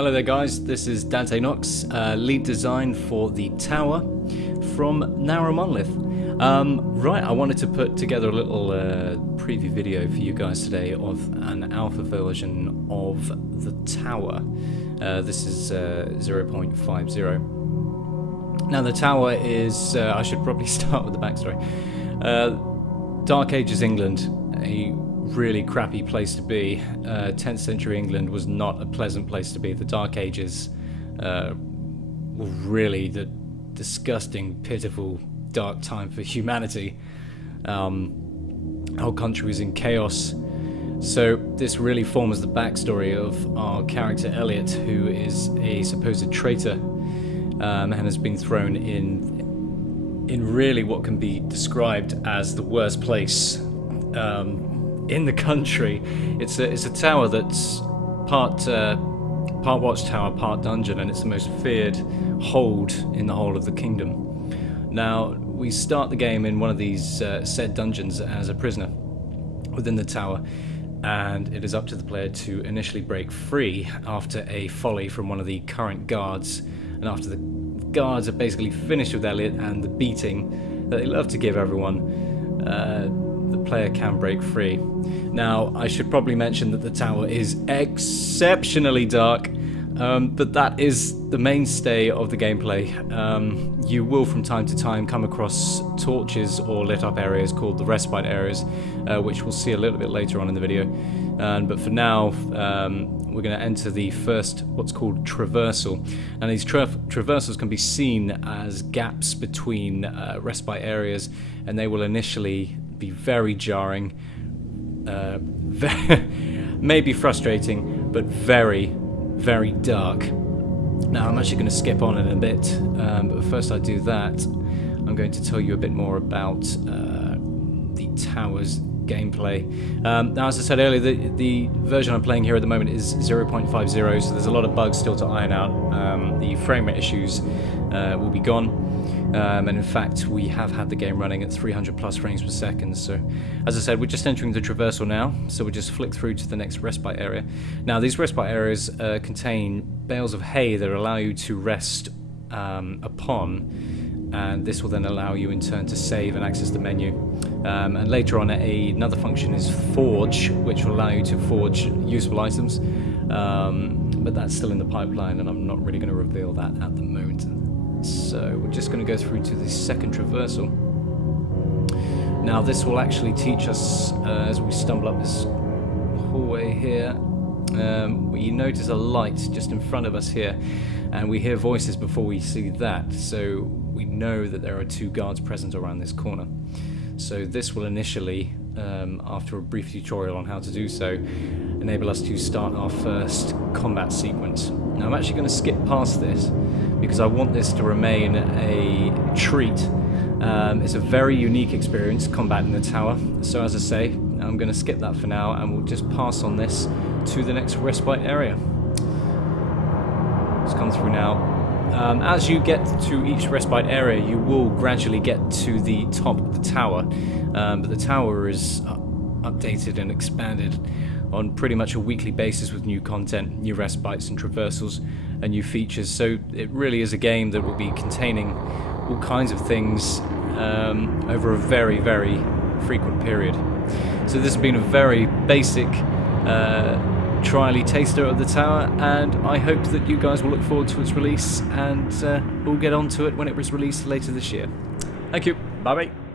Hello there guys, this is Dante Knoxx, lead design for the tower from Narrow Monolith. Right, I wanted to put together a little preview video for you guys today of an alpha version of the tower. This is 0.50. Now the tower is, I should probably start with the backstory. Dark Ages England, a really crappy place to be. 10th century England was not a pleasant place to be. The Dark Ages were really the disgusting, pitiful, dark time for humanity. Our whole country was in chaos. So this really forms the backstory of our character Elliot, who is a supposed traitor and has been thrown in really what can be described as the worst place in the country. It's a tower that's part watchtower, part dungeon, and it's the most feared hold in the whole of the kingdom. Now we start the game in one of these said dungeons as a prisoner within the tower, and it is up to the player to initially break free after a folly from one of the current guards, and after the guards are basically finished with Elliot and the beating that they love to give everyone, the player can break free. Now, I should probably mention that the tower is exceptionally dark, but that is the mainstay of the gameplay. You will from time to time come across torches or lit up areas called the respite areas, which we'll see a little bit later on in the video. But for now, we're going to enter the first, what's called traversal. And these traversals can be seen as gaps between respite areas, and they will initially be very jarring, maybe frustrating, but very, very dark. Now I'm actually going to skip on in a bit, but first I do that, I'm going to tell you a bit more about the tower's gameplay. Now, as I said earlier, the version I'm playing here at the moment is 0.50, so there's a lot of bugs still to iron out. The frame rate issues will be gone. And in fact, we have had the game running at 300 plus frames per second. So, as I said, we're just entering the traversal now. So we'll just flick through to the next respite area. Now, these respite areas contain bales of hay that allow you to rest upon, and this will then allow you in turn to save and access the menu. And later on, another function is forge, which will allow you to forge useful items. But that's still in the pipeline, and I'm not really going to reveal that at the moment. So we're just going to go through to the second traversal. Now this will actually teach us, as we stumble up this hallway here, we notice a light just in front of us here, and we hear voices before we see that, so we know that there are two guards present around this corner. So this will initially, after a brief tutorial on how to do so, enable us to start our first combat sequence. Now I'm actually going to skip past this because I want this to remain a treat. It's a very unique experience, combat in the tower. So as I say, I'm going to skip that for now, and we'll just pass on this to the next respite area. Let's come through now. As you get to each respite area, you will gradually get to the top of the tower, but the tower is updated and expanded on pretty much a weekly basis with new content, new respites and traversals, and new features. So it really is a game that will be containing all kinds of things over a very, very frequent period. So this has been a very basic trial-y taster of the tower, and I hope that you guys will look forward to its release, and we'll get on to it when it was released later this year. Thank you. Bye bye.